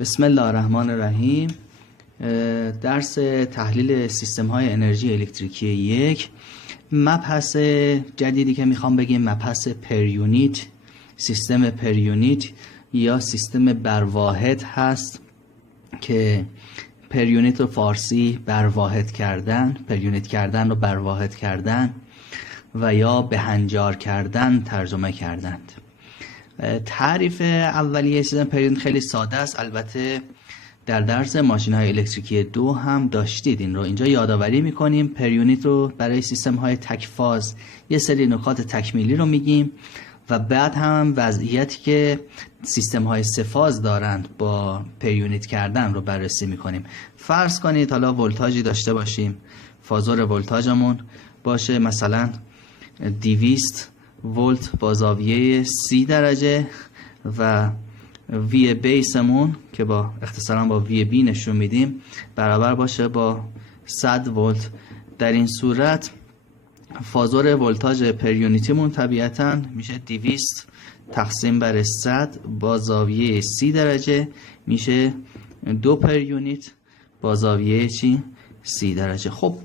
بسم الله الرحمن الرحیم. درس تحلیل سیستم های انرژی الکتریکی یک. مبحث جدیدی که میخوام بگیم مبحث پر یونیت، سیستم پر یونیت یا سیستم بر واحد هست که پر یونیت رو فارسی بر واحد کردن، پر یونیت کردن رو بر واحد کردن و یا بهنجار کردن ترجمه کردند. تعریف اولیه سیستم پر یونیت خیلی ساده است. البته در درس ماشین های الکتریکی 2 هم داشتید این رو. اینجا یادآوری میکنیم پر یونیت رو برای سیستم های تک فاز یه سری نکات تکمیلی رو میگیم و بعد هم وضعیتی که سیستم های سه فاز دارند با پر یونیت کردن رو بررسی میکنیم. فرض کنید حالا ولتاژی داشته باشیم، فازور ولتاژمون باشه مثلا 200 ولت با زاویه 30 درجه و وی بیسمون که با اختصارا با وی بی نشون میدیم برابر باشه با 100 ولت. در این صورت فازور ولتاژ پر یونیتیمون طبیعتاً میشه 200 تقسیم بر 100 با زاویه 30 درجه میشه 2 پر یونیت با زاویه 30 درجه. خب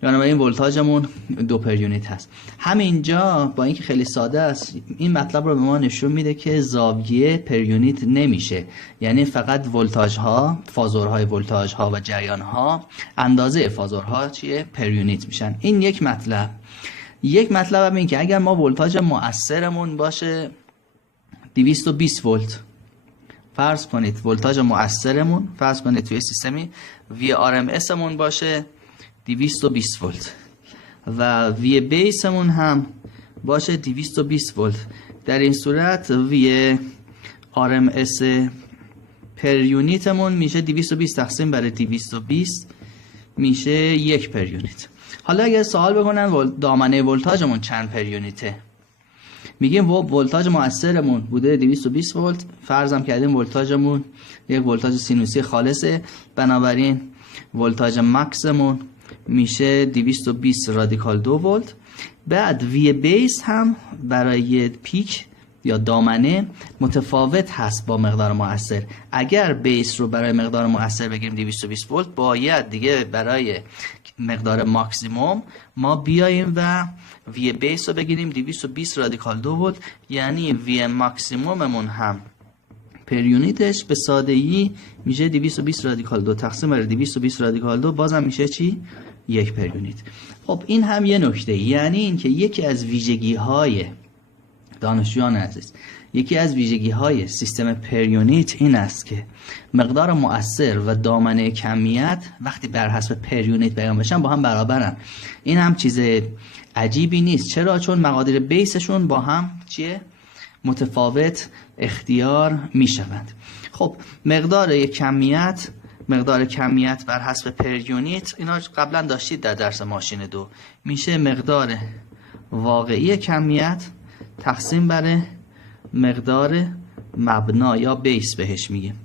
بنابراین ولتاژمون 2 پر یونیت هست. همینجا با اینکه خیلی ساده است این مطلب رو به ما نشون میده که زاویه پر یونیت نمیشه، یعنی فقط ولتاژ ها، فازورهای ولتاژ ها و جریان ها اندازه فازورها چیه؟ پر یونیت میشن. این یک مطلب. یک مطلب هم این که اگر ما ولتاژ مؤثرمون باشه 220 ولت، فرض کنید ولتاژ مؤثرمون فرض کنید توی سیستمی وی آر ام اس مون باشه 220 ولت و وی بیسمون هم باشه 220 ولت. در این صورت وی آر ام اس پر یونیتمون میشه 220 تقسیم بر 220 میشه 1 پر یونیت. حالا اگر سوال بکنن دامنه ولتاژمون چند پر یونیته، میگیم ولتاژ مؤثرمون بوده 220 ولت، فرضم کردیم ولتاژمون یک ولتاژ سینوسی خالصه، بنابراین ولتاژ ماکسمون میشه 220 رادیکال 2 ولت. بعد وی بیس هم برای پیک یا دامنه متفاوت هست با مقدار مؤثر. اگر بیس رو برای مقدار مؤثر بگیریم 220 ولت، باید دیگه برای مقدار ماکسیموم ما بیاییم و وی بیس رو بگیریم 220 رادیکال 2 ولت، یعنی وی ماکسیموممون هم پر یونیتش به سادگی میشه 220 رادیکال 2 تقسیم بر 220 رادیکال 2 بازم میشه چی؟ 1 پر یونیت. خب این هم یه نکته، یعنی اینکه یکی از ویژگی های دانشجویان عزیز، یکی از ویژگی های سیستم پر یونیت این است که مقدار مؤثر و دامنه کمیت وقتی بر حسب پر یونیت بیان بشن با هم برابرن. این هم چیز عجیبی نیست. چرا؟ چون مقادیر بیسشون با هم چیه؟ متفاوت اختیار می شوند. خب مقدار کمیت بر حسب پر یونیت اینا قبلا داشتید در درس ماشین 2 میشه مقدار واقعی کمیت تقسیم بر مقدار مبنا یا بیس بهش میگیم.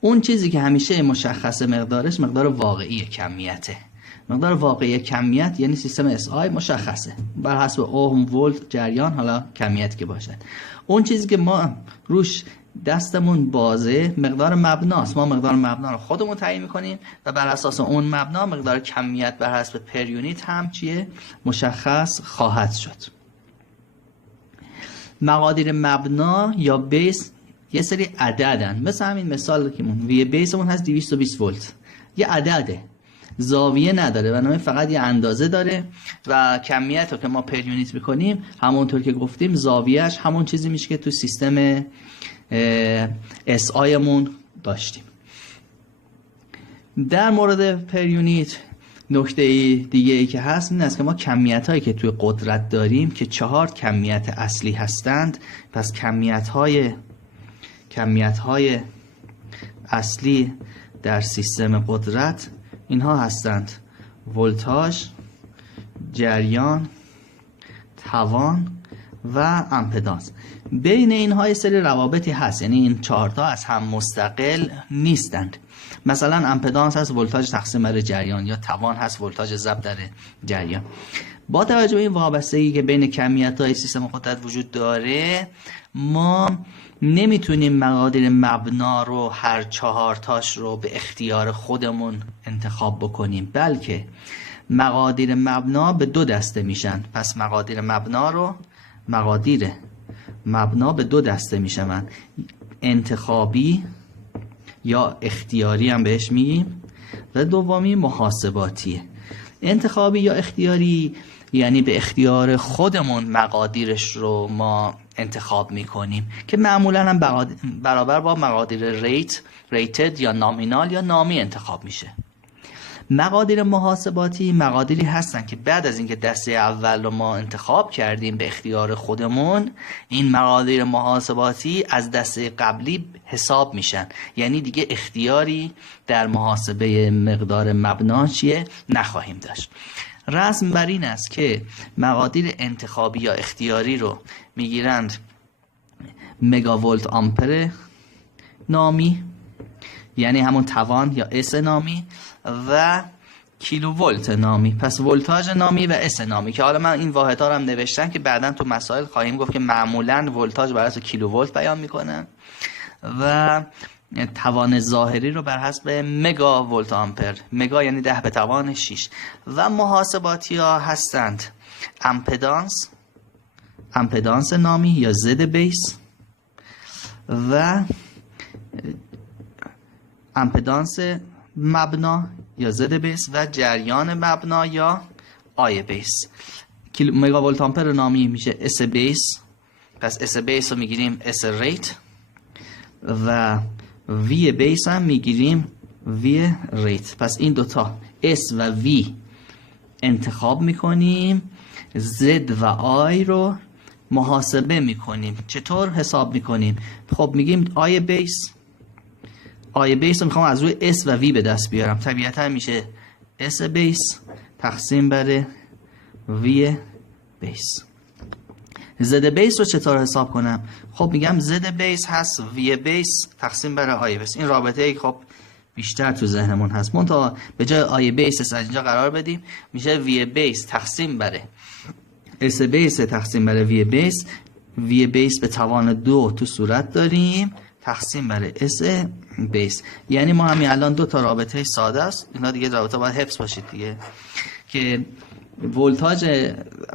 اون چیزی که همیشه مشخص مقدارش مقدار واقعی کمیته. مقدار واقعی کمیت یعنی سیستم اس آی مشخصه بر حسب اوم، ولت، جریان، حالا کمیت که باشد. اون چیزی که ما روش دستمون بازه مقدار مبناست. ما مقدار مبنا رو خودمون تعیین میکنیم و بر اساس اون مبنا مقدار کمیت بر حسب پر یونیت هم چیه؟ مشخص خواهد شد. مقادیر مبنا یا بیس یه سری عددن، مثل همین مثال که وی بیسمون هست 220 ولت، یه عدده، زاویه نداره، بنابراین فقط یه اندازه داره و کمیت رو که ما پر یونیت میکنیم همونطور که گفتیم زاویهش همون چیزی میشه که تو سیستم اس آی مون داشتیم. در مورد پر یونیت نکته دیگه ای که هست این است که ما کمیت هایی که توی قدرت داریم که 4 کمیت اصلی هستند، پس کمیت های اصلی در سیستم قدرت اینها هستند: ولتاژ، جریان، توان و امپدانس. بین اینها یه سری روابطی هست، یعنی این 4 تا از هم مستقل نیستند. مثلا امپدانس هست ولتاژ تقسیم بر جریان، یا توان هست ولتاژ ضرب در جریان. با توجه به این وابستگی که بین کمیت‌های سیستم قدرت وجود داره، ما نمیتونیم مقادیر مبنا رو هر 4 تاش رو به اختیار خودمون انتخاب بکنیم، بلکه مقادیر مبنا به 2 دسته میشن. پس مقادیر مبنا به 2 دسته میشن، انتخابی یا اختیاری هم بهش میگیم و دومی محاسباتیه. انتخابی یا اختیاری یعنی به اختیار خودمون مقادیرش رو ما انتخاب میکنیم که معمولا هم برابر با مقادیر ریتد یا نامینال یا نامی انتخاب میشه. مقادیر محاسباتی مقادیری هستن که بعد از اینکه دسته اول رو ما انتخاب کردیم به اختیار خودمون، این مقادیر محاسباتی از دسته قبلی حساب میشن، یعنی دیگه اختیاری در محاسبه مقدار مبنا نخواهیم داشت. رسم بر این است که مقادیر انتخابی یا اختیاری رو میگیرند مگاولت آمپر نامی، یعنی همون توان یا اس نامی، و کیلوولت نامی. پس ولتاژ نامی و اس نامی که حالا من این واحدها رو هم نوشتم که بعداً تو مسائل خواهیم گفت که معمولاً ولتاژ بر اساس کیلوولت بیان میکنن و توان ظاهری رو بر حسب مگاولت آمپر. مگا یعنی 10 به توان 6. و محاسباتی ها هستند امپدانس نامی یا زد بیس و امپدانس مبنا یا زد بیس و جریان مبنا یا آی بیس. مگاولت آمپر نامی میشه اس بیس، پس اس بیس رو میگیریم اس ریت و وی بیس هم میگیریم وی ریت. پس این دوتا اس و وی انتخاب میکنیم، زد و آی رو محاسبه میکنیم. چطور حساب میکنیم؟ خب میگیم آی بیس رو میخوام از روی اس و وی به دست بیارم، طبیعتا میشه اس بیس تقسیم بر وی بیس. زد بیس رو چطور حساب کنم؟ خب میگم زد بیس هست وی بیس تقسیم بر آی بیس. این رابطه ای خب بیشتر تو ذهنمون هست، منتها به جای آی بیس از اینجا قرار بدیم میشه وی بیس تقسیم بر اس بیس تقسیم بر وی بیس. وی بیس به توان 2 تو صورت داریم تقسیم بر اس بیس. یعنی ما همین الان 2 تا رابطه ساده است، اینا دیگه رابطه باید حفظ باشید دیگه، که ولتاژ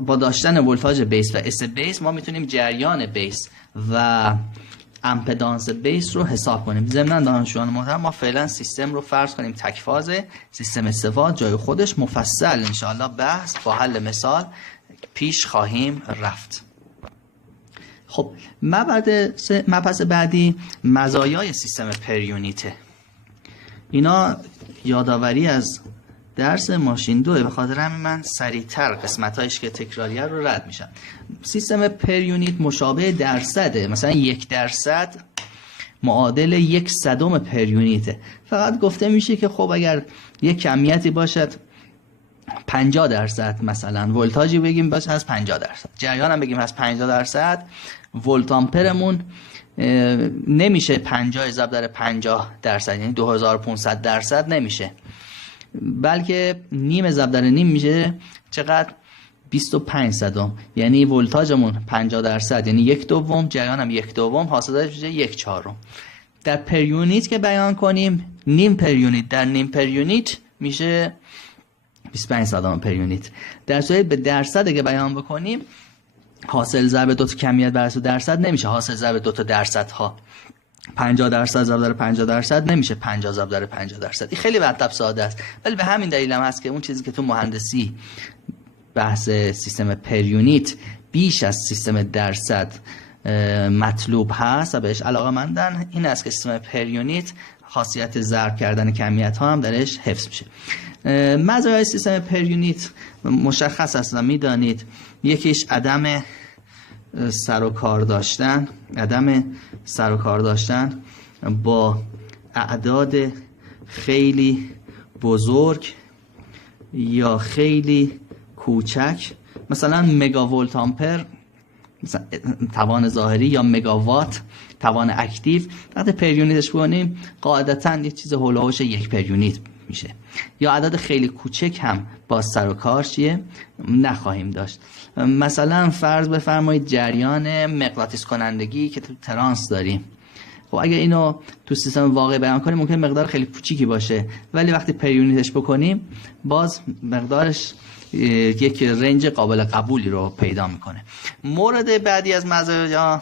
با داشتن ولتاژ بیس و اس بیس ما میتونیم جریان بیس و امپدانس بیس رو حساب کنیم. ضمن دانشجویان محترم ما فعلا سیستم رو فرض کنیم تک فازه، سیستم استفاده جای خودش مفصل انشاءالله بحث با حل مثال پیش خواهیم رفت. خب مبحث بعدی مزایای سیستم پریونیته. اینا یادآوری از درس ماشین 2 به خاطر همین من سریعتر قسمتایش که تکراریه رو رد میشم. سیستم پریونیت مشابه درصده، مثلا 1% معادل 1/100 پریونیته. فقط گفته میشه که خب اگر یک کمیتی باشد 50% مثلا ولتاژی بگیم باشه از 50%، جریان هم بگیم از 50%، ولت آمپرمون نمیشه 50 ضرب در 50%، یعنی 2500% نمیشه، بلکه نیم ضرب در نیم میشه چقدر؟ 25 یعنی ولتاژمون 50% یعنی 1/2، جریان هم 1/2، حاصلش میشه 1/4. در پریونیت که بیان کنیم نیم پریونیت در نیم پریونیت میشه 25 پریونیت. در صورت به درصد که بیان بکنیم حاصل ضرب 2 تا کمیت بر اساس درصد نمیشه حاصل ضرب 2 تا درصد ها. 50% ضرب در 50% نمیشه 50 ضرب در 50%. این خیلی مطلب ساده است، ولی به همین دلیل هم هست که اون چیزی که تو مهندسی بحث سیستم پریونیت بیش از سیستم درصد مطلوب هست و بهش علاقه‌مندن، این است که سیستم پریونیت خاصیت ضرب کردن کمیت ها هم درش حفظ میشه. مزایای سیستم پریونیت مشخص است و میدانید، یکیش عدم سر و کار داشتن با اعداد خیلی بزرگ یا خیلی کوچک. مثلا مگاولت آمپر مثلا توان ظاهری یا مگاوات توان اکتیو، وقتی پریونیتش کنیم قاعدتا یه چیز هولوش 1 پریونیت میشه، یا اعداد خیلی کوچک هم با سر و کار نخواهیم داشت. مثلا فرض بفرمایید جریان مغناطیس کنندگی که تو ترانس داریم، خب اگه اینو تو سیستم واقعی بیان کنیم ممکن مقدار خیلی کوچیکی باشه، ولی وقتی پر یونیتش بکنیم باز مقدارش یک رنج قابل قبولی رو پیدا میکنه. مورد بعدی از مزایا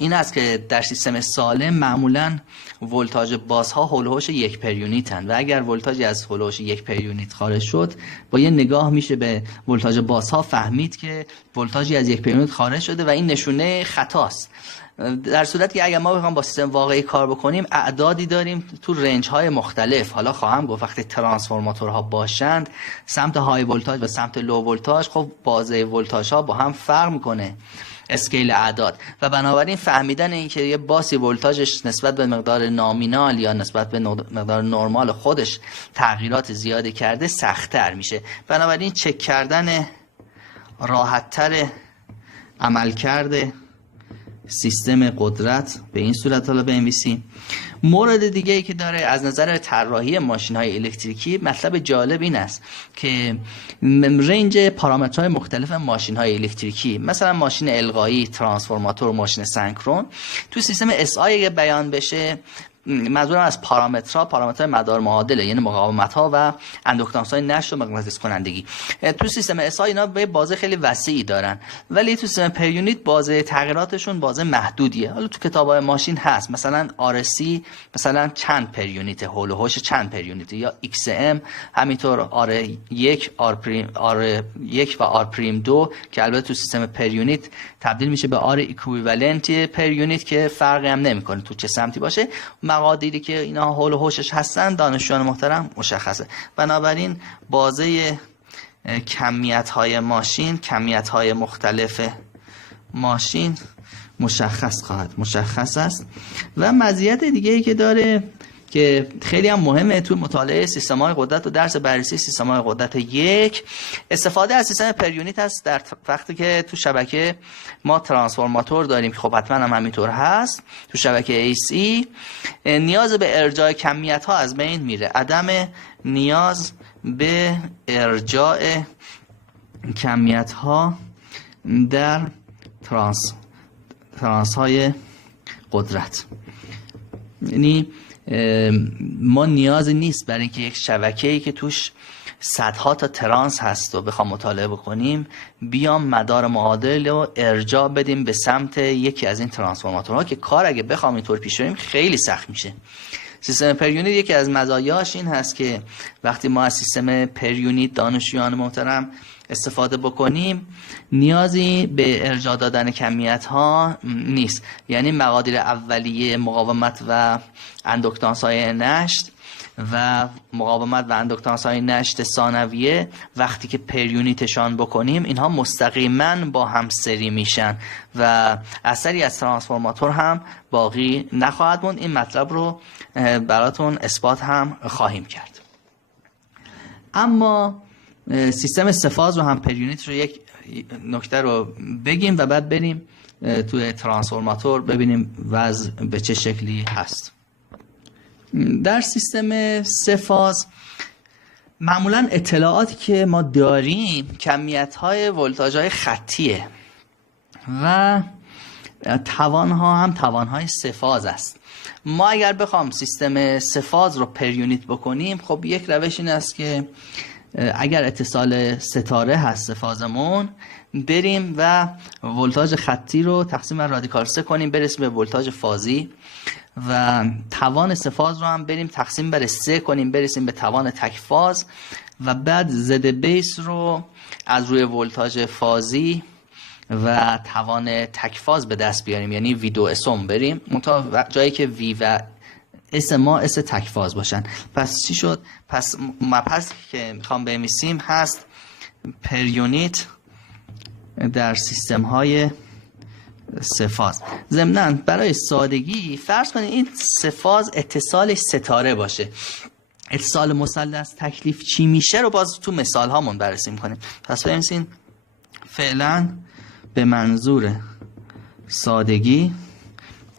این است که در سیستم سالم معمولا ولتاژ بازها هول و هوش 1 پر یونیتن و اگر ولتاژی از هول و هوش 1 پر یونیت خارج شد، با یه نگاه میشه به ولتاژ بازها فهمید که ولتاژی از 1 پر یونیت خارج شده و این نشونه خطاست. در صورتی که اگر ما بخوام با سیستم واقعی کار بکنیم، اعدادی داریم تو رنج های مختلف. حالا خواهم گفت وقتی ترانسفورماتورها باشند، سمت های ولتاژ و سمت لو ولتاژ خب بازه ولتاژ ها با هم فرق میکنه، اسکیل اعداد، و بنابراین فهمیدن این که یه باسی ولتاژش نسبت به مقدار نامینال یا نسبت به مقدار نرمال خودش تغییرات زیادی کرده سخت‌تر میشه. بنابراین چک کردن راحت‌تر عملکرد سیستم قدرت به این صورت حالا بنویسیم. مورد دیگه ای که داره از نظر طراحی ماشین‌های الکتریکی مطلب جالب این است که رنج پارامترهای مختلف ماشین‌های الکتریکی، مثلا ماشین القایی، ترانسفورماتور، ماشین سنکرون، تو سیستم SI اگه بیان بشه، منظورم از پارامتر مدار معادله، یعنی مقاومت‌ها و اندوکتانس‌های نشت و مغناطیس کنندگی. تو سیستم SI اینا به بازه خیلی وسیعی دارن، ولی تو سیستم پر یونیت بازه تغییراتشون بازه محدودیه. حالا تو کتاب‌های ماشین هست مثلا RC مثلا چند پر یونیت، هول و هوش چند پر یونیت، یا XM همینطور R1 R1 و R'2 که البته تو سیستم پر یونیت تبدیل میشه به R اکویوالنت پر یونیت که فرقی هم نمی‌کنه تو چه سمتی باشه. مقادیری که اینا هول و هوشش هستن دانشجویان محترم مشخصه. بنابراین بازه کمیت‌های ماشین، کمیت‌های مختلف ماشین مشخص است. و مزیت دیگه‌ای که داره که خیلی هم مهمه تو مطالعه سیستم‌های قدرت و درس بررسی سیستم‌های قدرت 1، استفاده از سیستم پر یونیت است. در وقتی که تو شبکه ما ترانسفورماتور داریم که خب حتما هم همینطور هست، تو شبکه AC نیاز به ارجاع کمیت‌ها از بین میره. عدم نیاز به ارجاع کمیت‌ها در ترانس‌های قدرت، یعنی ما نیازی نیست برای اینکه یک شبکه‌ای که توش صدها تا ترانس هست و بخوام مطالعه بکنیم بیام مدار معادل رو ارجاع بدیم به سمت یکی از این ترانسفورماتورها که کار اگه بخوام اینطور پیش بریم خیلی سخت میشه. سیستم پر یونیت یکی از مزایاش این هست که وقتی ما از سیستم پر یونیت دانشجویان محترم استفاده بکنیم نیازی به ارجاع دادن کمیت ها نیست. یعنی مقادیر اولیه مقاومت و اندوکتانس های نشت و مقاومت و اندوکتانس های نشت ثانویه وقتی که پر یونیتشان بکنیم اینها مستقیما با هم سری میشن و اثری از ترانسفورماتور هم باقی نخواهد موند. این مطلب رو براتون اثبات هم خواهیم کرد. اما سیستم سه‌فاز و هم پر یونیت رو یک نکته رو بگیم و بعد بریم توی ترانسفورماتور ببینیم وضع به چه شکلی هست. در سیستم سه‌فاز معمولا اطلاعاتی که ما داریم کمیت‌های ولتاژهای خطیه و توانها هم توانهای سه‌فاز است. ما اگر بخوام سیستم سه‌فاز رو پر یونیت بکنیم، خب یک روش این است که اگر اتصال ستاره هست سه‌فازمون، بریم و ولتاژ خطی رو تقسیم بر رادیکال 3 کنیم برسیم به ولتاژ فازی و توان سه‌فاز رو هم بریم تقسیم بر 3 کنیم برسیم به توان تک فاز و بعد زد بیس رو از روی ولتاژ فازی و توان تک فاز به دست بیاریم، یعنی وی دو اسم بریم جایی که وی و اس ما اس تک فاز باشن. پس چی شد؟ پس مبحث که میخوام بنویسیم هست پر یونیت در سیستم های سه‌فاز. ضمناً برای سادگی فرض کنید این سه‌فاز اتصالش ستاره باشه. اتصال مثلث تکلیف چی میشه رو باز تو مثال هامون بررسی میکنیم. پس بنویسین فعلا به منظور سادگی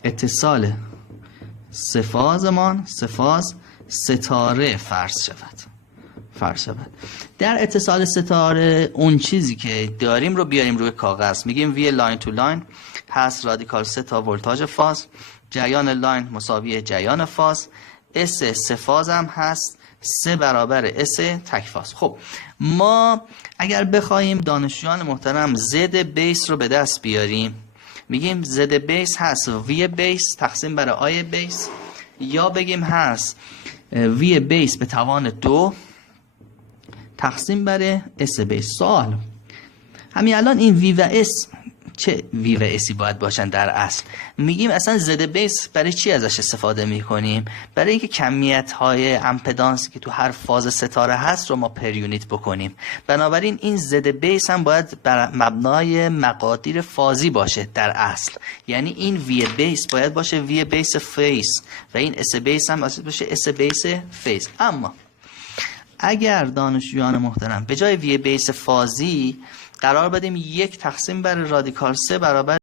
اتصال سه‌فاز ستاره فرض شود. در اتصال ستاره اون چیزی که داریم رو بیاریم روی کاغذ. میگیم وی لاین تو لاین هست رادیکال 3 تا ولتاژ فاز، جریان لاین مساوی جریان فاز، اس 3 فاز هم هست 3 برابر اس تک فاز. خب ما اگر بخوایم دانشجویان محترم زد بیس رو به دست بیاریم، میگیم زد بیس هست وی بیس تقسیم بر آی بیس، یا بگیم هست وی بیس به توان 2 تقسیم بر اس بیس. سوال همین الان این وی و اس چه وی و اسی باید باشن در اصل؟ میگیم اصلا زد بیس برای چی ازش استفاده میکنیم؟ برای اینکه کمیت های امپدانس که تو هر فاز ستاره هست رو ما پر یونیت بکنیم. بنابراین این زد بیس هم باید بر مبنای مقادیر فازی باشه در اصل. یعنی این وی بیس باید باشه وی بیس فیز و این اس بیس هم باید باشه اس بیس فیز. اما اگر دانشجویان محترم به جای وی بیس فازی قرار بدیم 1 تقسیم بر رادیکال 3 برابر